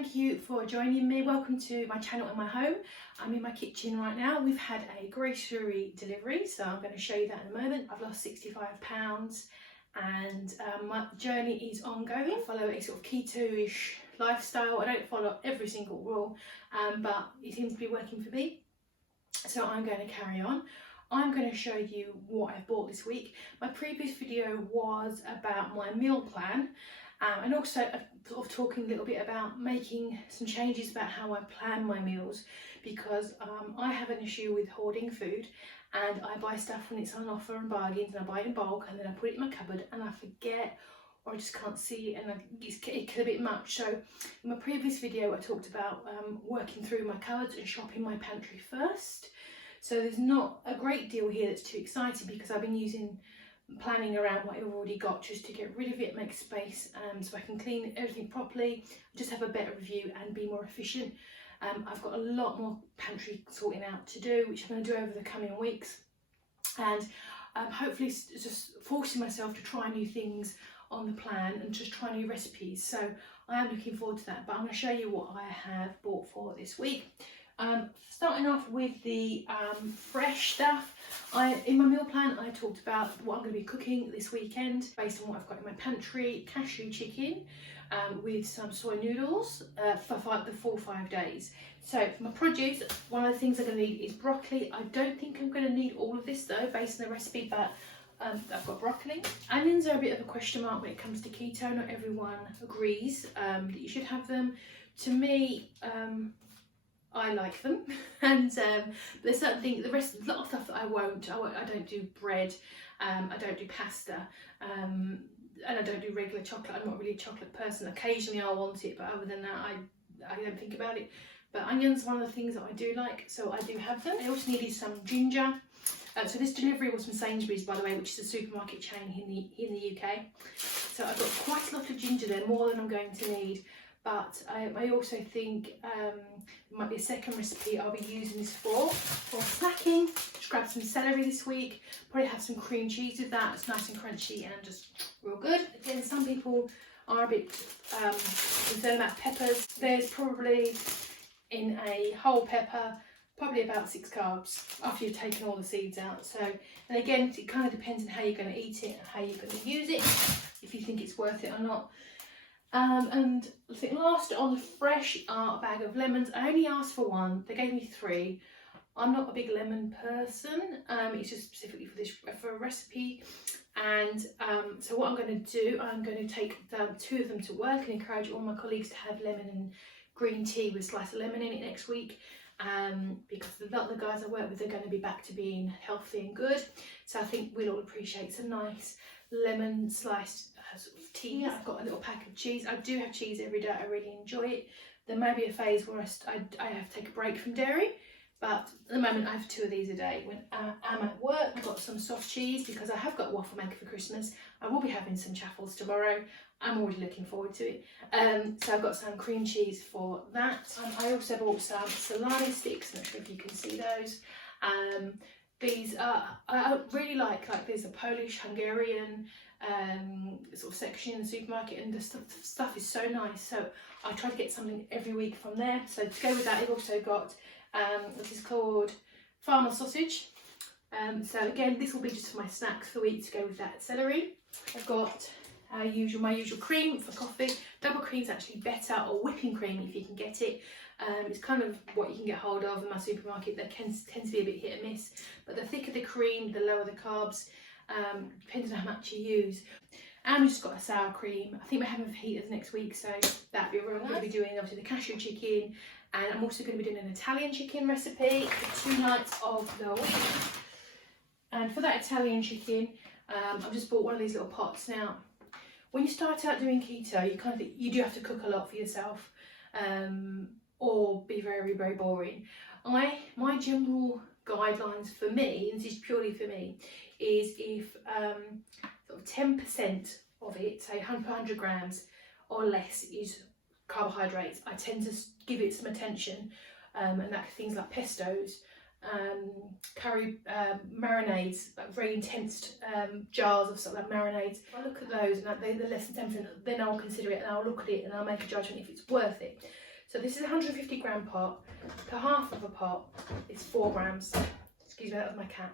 thank you for joining me. Welcome to my channel and my home. I'm in my kitchen right now. We've had a grocery delivery, so I'm going to show you that in a moment. I've lost 65 pounds and my journey is ongoing. I follow a sort of keto-ish lifestyle. I don't follow every single rule, but it seems to be working for me. So I'm going to carry on. I'm going to show you what I've bought this week. My previous video was about my meal plan and also sort of talking a little bit about making some changes about how I plan my meals, because I have an issue with hoarding food and I buy stuff when it's on offer and bargains, and I buy it in bulk and then I put it in my cupboard and I forget, or I just can't see it, and it gets a bit much. So in my previous video I talked about working through my cupboards and shopping my pantry first. So there's not a great deal here that's too exciting, because I've been planning around what I've already got just to get rid of it, make space, so I can clean everything properly, just have a better review and be more efficient. I've got a lot more pantry sorting out to do, which I'm going to do over the coming weeks, and hopefully just forcing myself to try new things on the plan and just try new recipes. So I am looking forward to that, but I'm going to show you what I have bought for this week. Starting off with the fresh stuff. In my meal plan I talked about what I'm going to be cooking this weekend based on what I've got in my pantry. Cashew chicken with some soy noodles for the full 5 days. So for my produce, one of the things I'm going to need is broccoli. I don't think I'm going to need all of this though based on the recipe, but I've got broccoli. Onions are a bit of a question mark when it comes to keto. Not everyone agrees that you should have them. To me, I like them, and there's certain things, a lot of stuff that I won't. I don't do bread, I don't do pasta, and I don't do regular chocolate. I'm not really a chocolate person. Occasionally I'll want it, but other than that I don't think about it. But onions are one of the things that I do like, so I do have them. I also needed some ginger. So this delivery was from Sainsbury's, by the way, which is a supermarket chain in the UK. So I've got quite a lot of ginger there, more than I'm going to need. But I also think there might be a second recipe I'll be using this for snacking. Just grab some celery this week, probably have some cream cheese with that. It's nice and crunchy and just real good. Again, some people are a bit concerned about peppers. There's probably in a whole pepper, probably about 6 carbs after you've taken all the seeds out. So, and again, it kind of depends on how you're going to eat it and how you're going to use it, if you think it's worth it or not. And I think last on the fresh are a bag of lemons. I only asked for 1, they gave me 3. I'm not a big lemon person, it's just specifically for a recipe. And so what I'm going to do, I'm going to take 2 of them to work and encourage all my colleagues to have lemon and green tea with a slice of lemon in it next week, because a lot of the guys I work with are going to be back to being healthy and good. So I think we'll all appreciate some nice lemon sliced sort of tea. I've got a little pack of cheese. I do have cheese every day. I really enjoy it. There may be a phase where I have to take a break from dairy, but at the moment I have 2 of these a day. When I'm at work, I've got some soft cheese because I have got a waffle maker for Christmas. I will be having some chaffles tomorrow. I'm already looking forward to it. So I've got some cream cheese for that. I also bought some salami sticks. I'm not sure if you can see those. These are, I really like there's a Polish, Hungarian sort of section in the supermarket, and the stuff is so nice, so I try to get something every week from there. So to go with that, I've also got this is called farmer sausage. So again, this will be just for my snacks for the week to go with that celery. I've got my usual cream for coffee. Double cream is actually better, or whipping cream if you can get it. It's kind of what you can get hold of in my supermarket. That tends to be a bit hit and miss, but the thicker the cream, the lower the carbs, depending on how much you use. And we've just got a sour cream. I think we're having fajitas next week, so that'd be what I'm going to be doing. Obviously the cashew chicken, and I'm also going to be doing an Italian chicken recipe for 2 nights of the week. And for that Italian chicken, I've just bought one of these little pots. Now, when you start out doing keto, you do have to cook a lot for yourself, or be very, very boring. My general guidelines for me, and this is purely for me, is if sort of 10% of it, say 100 grams or less, is carbohydrates, I tend to give it some attention, and that things like pestos, curry marinades, like very intense jars of sort of like marinades. If I look at those and they're less than 10%, then I'll consider it and I'll look at it and I'll make a judgment if it's worth it. So this is a 150 gram pot. Per half of a pot is 4 grams. Excuse me, that was my cat.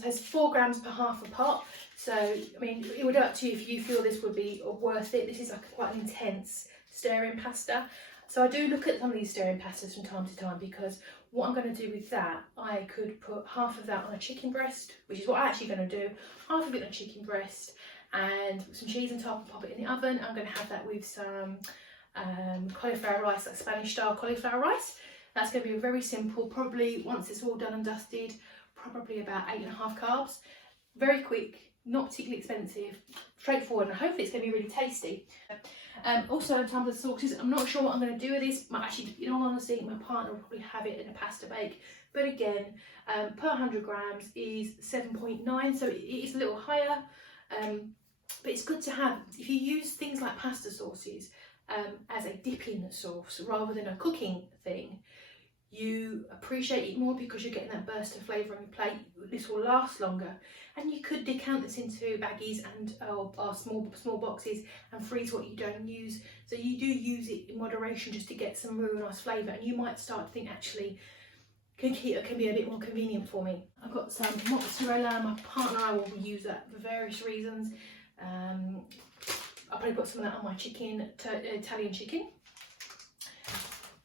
So it's 4 grams per half a pot. So, I mean, it would be up to you if you feel this would be worth it. This is like quite an intense stirring pasta. So I do look at some of these stirring pastas from time to time, because what I'm going to do with that, I could put half of that on a chicken breast, which is what I'm actually going to do. Half of it on a chicken breast and put some cheese on top and pop it in the oven. I'm going to have that with some cauliflower rice, like Spanish style cauliflower rice. That's going to be very simple. Probably once it's all done and dusted, probably about 8.5 carbs. Very quick, not particularly expensive, straightforward, and hopefully it's going to be really tasty. Also, in terms of sauces, I'm not sure what I'm going to do with this. Actually, in all honesty, my partner will probably have it in a pasta bake. But again, per 100 grams is 7.9, so it is a little higher. But it's good to have, if you use things like pasta sauces as a dipping sauce rather than a cooking thing, you appreciate it more because you're getting that burst of flavour on your plate. This will last longer, and you could decant this into baggies and or small boxes and freeze what you don't use. So you do use it in moderation just to get some real nice flavour, and you might start to think, actually, keto can be a bit more convenient for me. I've got some mozzarella. My partner and I will use that for various reasons. I'll probably put some of that on my chicken, Italian chicken.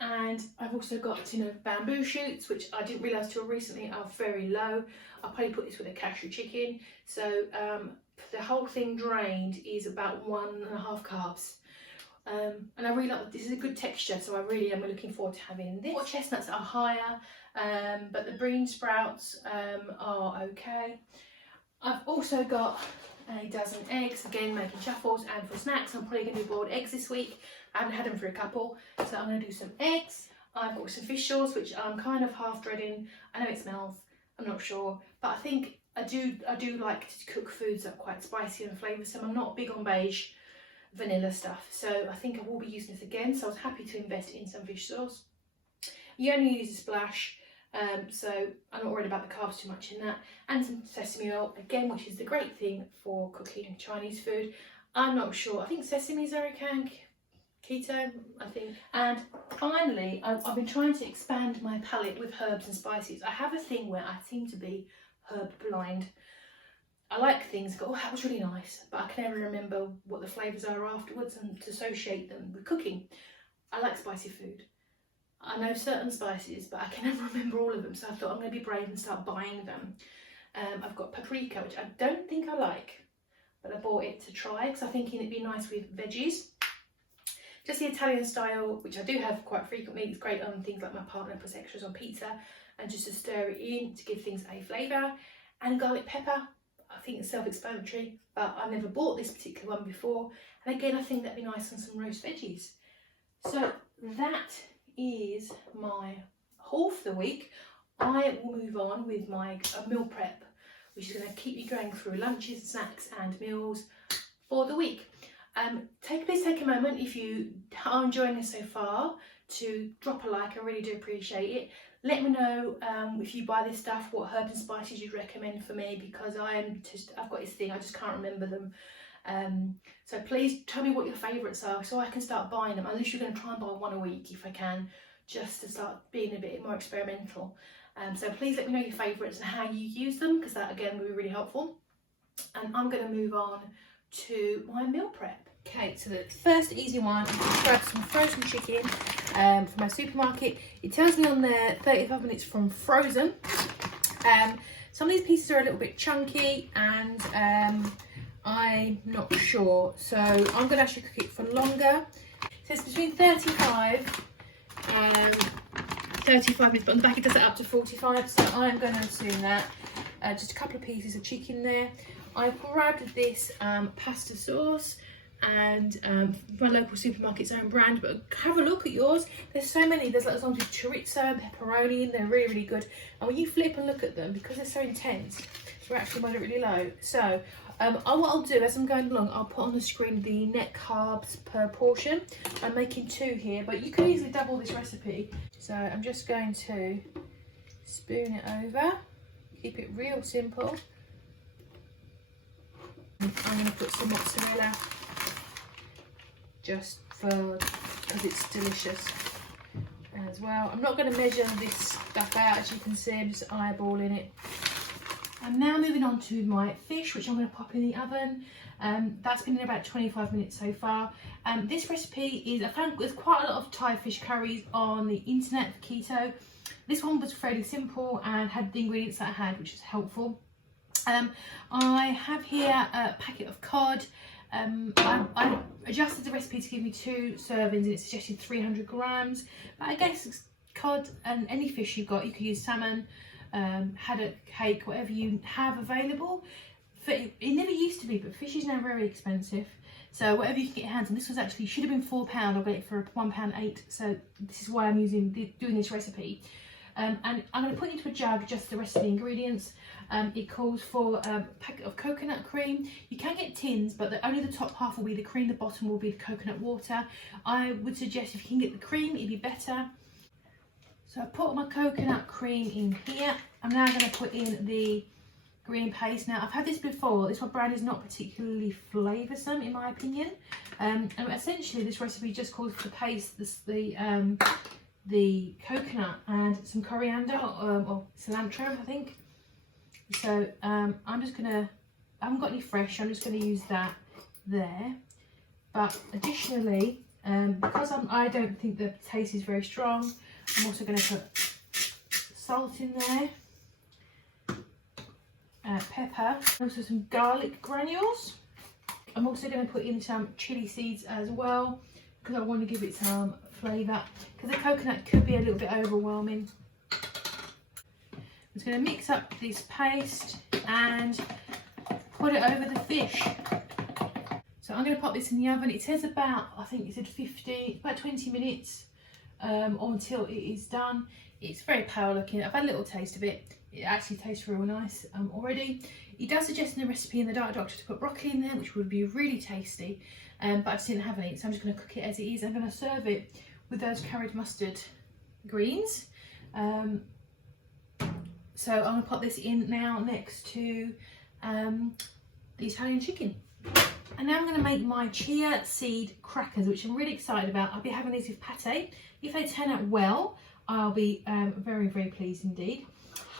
And I've also got bamboo shoots, which I didn't realise till recently are very low. I'll probably put this with a cashew chicken. So the whole thing drained is about 1.5 carbs. And I really like this. Is a good texture, so I really am looking forward to having this. Water chestnuts are higher, but the bean sprouts are okay. I've also got a dozen eggs, again making shuffles, and for snacks I'm probably going to do boiled eggs this week. I haven't had them for a couple, so I'm going to do some eggs. I've got some fish sauce, which I'm kind of half dreading. I know it smells, I'm not sure, but I think I do like to cook foods that are quite spicy and flavoursome. I'm not big on beige vanilla stuff, so I think I will be using this again, so I was happy to invest in some fish sauce. You only use a splash, so I'm not worried about the carbs too much in that, and some sesame oil, again, which is the great thing for cooking Chinese food. I'm not sure, I think sesames are okay, keto, I think. And finally, I've been trying to expand my palette with herbs and spices. I have a thing where I seem to be herb blind. I like things, go, oh, that was really nice, but I can never remember what the flavours are afterwards and to associate them with cooking. I like spicy food. I know certain spices, but I can never remember all of them, so I thought I'm going to be brave and start buying them. I've got paprika, which I don't think I like, but I bought it to try because I'm thinking it'd be nice with veggies. Just the Italian style, which I do have quite frequently. It's great on things like my partner puts extras on pizza, and just to stir it in to give things a flavour. And garlic pepper, I think it's self-explanatory, but I've never bought this particular one before. And again, I think that'd be nice on some roast veggies. So that is my haul for the week. I will move on with my meal prep, which is going to keep me going through lunches, snacks and meals for the week. Please take a moment, if you are enjoying this so far, to drop a like. I really do appreciate it. Let me know if you buy this stuff, what herbs and spices you'd recommend for me, because I've got this thing, I just can't remember them. So please tell me what your favourites are so I can start buying them. At least you're going to try and buy one a week if I can, just to start being a bit more experimental. So please let me know your favourites and how you use them, because that again will be really helpful. And I'm going to move on to my meal prep. Okay, so the first easy one is to grab some frozen chicken from my supermarket. It tells me on there 35 minutes from frozen. Some of these pieces are a little bit chunky, and I'm not sure, so I'm going to actually cook it for longer. So it's between 35 and 35 minutes, but on the back it does it up to 45, so I'm going to assume that. Just a couple of pieces of chicken there. I grabbed this pasta sauce, and my local supermarket's own brand, but have a look at yours. There's so many. There's like ones with chorizo and pepperoni, and they're really, really good. And when you flip and look at them, because they're so intense, they're actually moderately low. So what I'll do as I'm going along, I'll put on the screen the net carbs per portion. I'm making 2 here, but you can easily double this recipe. So I'm just going to spoon it over, keep it real simple. I'm going to put some mozzarella just for because it's delicious as well. I'm not going to measure this stuff out, as you can see, I'm just eyeballing it. I'm now moving on to my fish, which I'm going to pop in the oven. That's been in about 25 minutes so far. This recipe is, I found there's quite a lot of Thai fish curries on the internet for keto. This one was fairly simple and had the ingredients that I had, which was helpful. I have here a packet of cod. I adjusted the recipe to give me 2 servings and it suggested 300 grams. But I guess it's cod and any fish you've got. You could use salmon, haddock, hake, whatever you have available. It never used to be, but fish is now very expensive. So whatever you can get your hands on. This was actually, should have been £4. I got it for £1.08. So this is why I'm doing this recipe. And I'm going to put into a jug just the rest of the ingredients. It calls for a packet of coconut cream. You can get tins, but only the top half will be the cream, the bottom will be the coconut water. I would suggest if you can get the cream, it'd be better. So I put my coconut cream in here. I'm now going to put in the green paste. Now I've had this before. This one brand is not particularly flavoursome in my opinion. And essentially this recipe just calls for the paste, the coconut and some coriander or cilantro, I think. So I'm just gonna, I haven't got any fresh, I'm just gonna use that there. But additionally, because I don't think the taste is very strong, I'm also gonna put salt in there, pepper, also some garlic granules. I'm also gonna put in some chili seeds as well, because I want to give it some flavour, because the coconut could be a little bit overwhelming. I'm just going to mix up this paste and put it over the fish. So I'm going to pop this in the oven. It says about, I think it said about 20 minutes or until it is done. It's very pale looking. I've had a little taste of it. It actually tastes real nice already. It does suggest in the recipe in the Diet Doctor to put broccoli in there, which would be really tasty. But I just didn't have any, so I'm just going to cook it as it is. I'm going to serve it with those curried mustard greens. So I'm going to pop this in now next to the Italian chicken. And now I'm going to make my Chia Seed Crackers, which I'm really excited about. I'll be having these with pate. If they turn out well, I'll be very, very pleased indeed.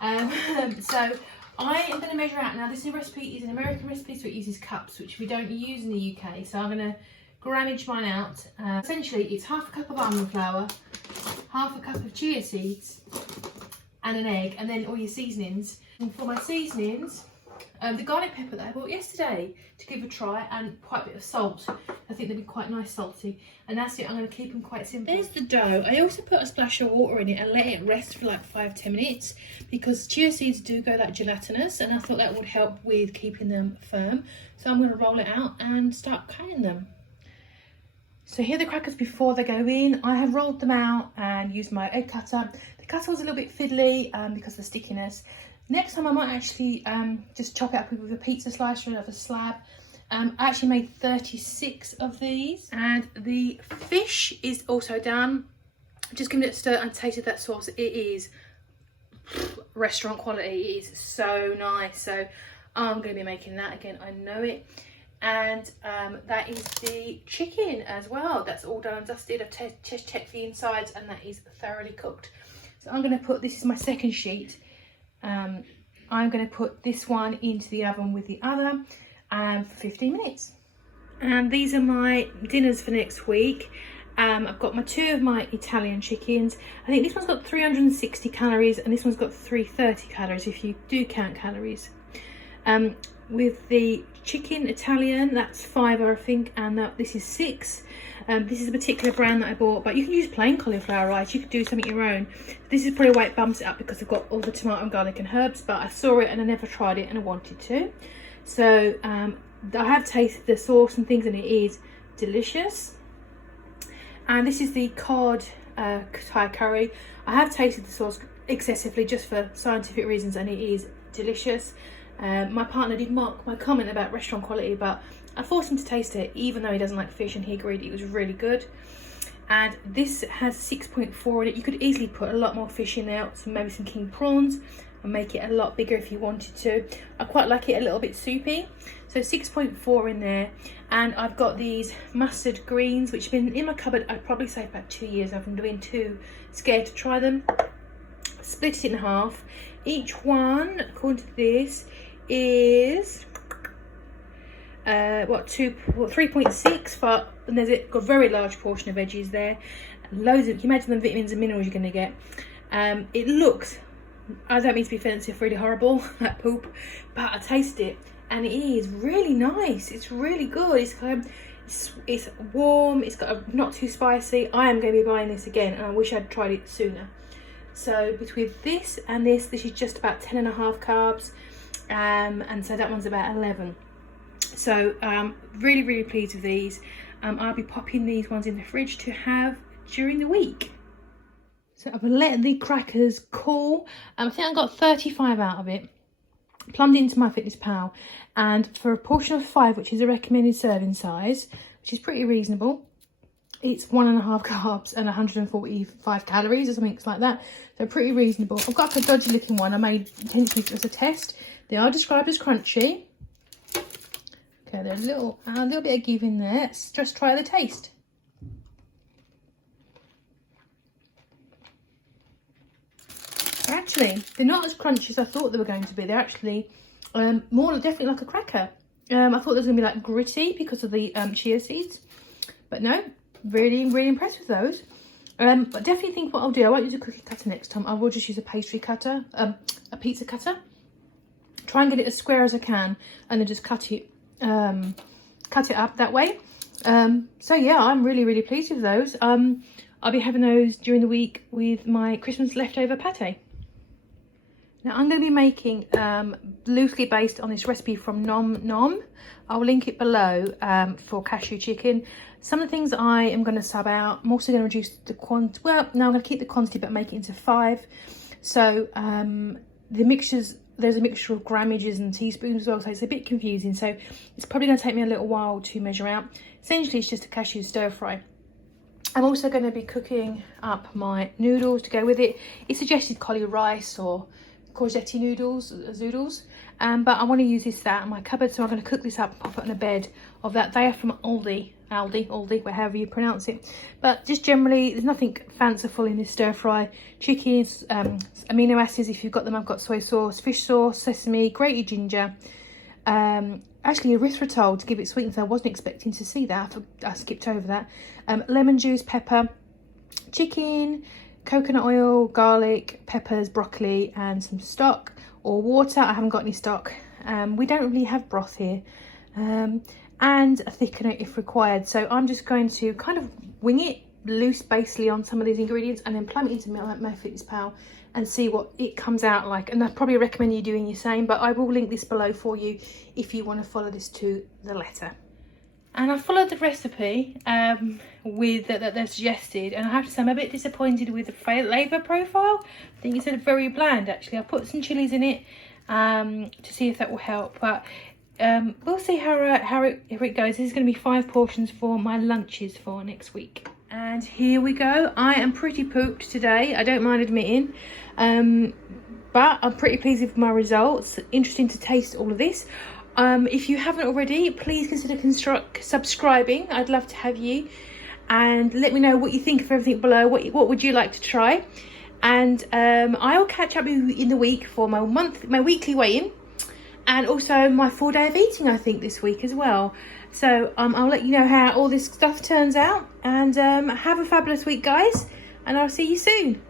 So I am going to measure out now. This recipe is an American recipe, so it uses cups, which we don't use in the UK. So I'm going to grammage mine out. Essentially, it's half a cup of almond flour, half a cup of chia seeds, and an egg, and then all your seasonings. And for my seasonings, the garlic pepper that I bought yesterday to give a try, and quite a bit of salt. I think they'd be quite nice salty. And that's it, I'm going to keep them quite simple. There's the dough. I also put a splash of water in it and let it rest for like 5-10 minutes, because chia seeds do go like gelatinous, and I thought that would help with keeping them firm. So I'm going to roll it out and start cutting them. So here are the crackers before they go in. I have rolled them out and used my egg cutter. The cutter was a little bit fiddly because of the stickiness. Next time I might actually just chop it up with a pizza slicer of a slab. I actually made 36 of these, and the fish is also done. Just giving it a stir and tasted that sauce. It is restaurant quality. It is so nice. So I'm going to be making that again. I know it. And that is the chicken as well. That's all done and dusted. I've just checked the insides, and that is thoroughly cooked. So I'm going to put, this is my second sheet. I'm going to put this one into the oven with the other for 15 minutes. And these are my dinners for next week. I've got 2 of my Italian chickens. I think this one's got 360 calories and this one's got 330 calories if you do count calories. With the chicken Italian, that's 5 I think, and this is 6. This is a particular brand that I bought, but you can use plain cauliflower rice. You could do something your own. This is probably why it bumps it up, because I've got all the tomato and garlic and herbs, but I saw it and I never tried it and I wanted to. So I have tasted the sauce and things, and it is delicious. And this is the cod Thai curry. I have tasted the sauce excessively just for scientific reasons, and it is delicious. My partner did mock my comment about restaurant quality, but I forced him to taste it even though he doesn't like fish, and he agreed it was really good. And this has 6.4 in it. You could easily put a lot more fish in there, maybe some king prawns. and make it a lot bigger if you wanted to. I quite like it a little bit soupy. So 6.4 in there. And I've got these mustard greens, which have been in my cupboard, I'd probably say about 2 years. I've been doing too scared to try them. Split it in half. Each one, according to this, is 3.6, but and there's got a very large portion of veggies there. Loads of, you imagine the vitamins and minerals you're going to get. It looks, I don't mean to be offensive, really horrible, that poop, but I taste it and it is really nice. It's really good. It's warm. It's got not too spicy. I am going to be buying this again, and I wish I'd tried it sooner. So between this and this is just about 10.5 carbs, and so that one's about 11. So really, really pleased with these. I'll be popping these ones in the fridge to have during the week. So I've let the crackers cool. I think I got 35 out of it. Plumbed it into MyFitnessPal, and for a portion of 5, which is a recommended serving size, which is pretty reasonable, it's 1.5 carbs and 145 calories or something like that. So pretty reasonable. I've got a dodgy looking one I made intentionally as a test. They are described as crunchy. Okay, there's a little bit of give in there. Let's just try the taste. Actually, they're not as crunchy as I thought they were going to be. They're actually more definitely like a cracker. I thought they was going to be like gritty because of the chia seeds, but no, really, really impressed with those. But definitely think what I'll do, I won't use a cookie cutter next time. I will just use a pastry cutter, a pizza cutter. Try and get it as square as I can, and then just cut it up that way. So yeah, I'm really, really pleased with those. I'll be having those during the week with my Christmas leftover pate. Now I'm going to be making loosely based on this recipe from Gnom-Gnom. I'll link it below for cashew chicken. Some of the things I am going to sub out. I'm also going to reduce the quantity. Well, no, I'm going to keep the quantity but make it into 5. So the mixtures, there's a mixture of grammages and teaspoons as well, so it's a bit confusing. So it's probably going to take me a little while to measure out. Essentially, it's just a cashew stir fry. I'm also going to be cooking up my noodles to go with it. It suggested cauli rice or courgette noodles, zoodles, but I want to use that in my cupboard, so I'm going to cook this up and pop it on a bed of that. They are from Aldi, however you pronounce it. But just generally, there's nothing fanciful in this stir fry. Chickens, amino acids if you've got them. I've got soy sauce, fish sauce, sesame, grated ginger, actually erythritol to give it sweetness. I wasn't expecting to see that. I skipped over that. Lemon juice, pepper, chicken, coconut oil, garlic, peppers, broccoli, and some stock or water. I haven't got any stock. We don't really have broth here. And a thickener if required. So I'm just going to kind of wing it loose basically on some of these ingredients, and then plumb it into MyFitnessPal and see what it comes out like. And I probably recommend you doing the same, but I will link this below for you if you want to follow this to the letter. And I followed the recipe with that they've suggested, and I have to say I'm a bit disappointed with the flavour profile. I think it's very bland actually. I put some chilies in it to see if that will help, but we'll see how it goes. This is going to be 5 portions for my lunches for next week. And here we go. I am pretty pooped today, I don't mind admitting, but I'm pretty pleased with my results. Interesting to taste all of this. If you haven't already, please consider subscribing. I'd love to have you, and let me know what you think of everything below. What would you like to try? And I'll catch up with you in the week for my weekly weigh-in, and also my 4-day of eating, I think, this week as well. So I'll let you know how all this stuff turns out, and have a fabulous week, guys, and I'll see you soon.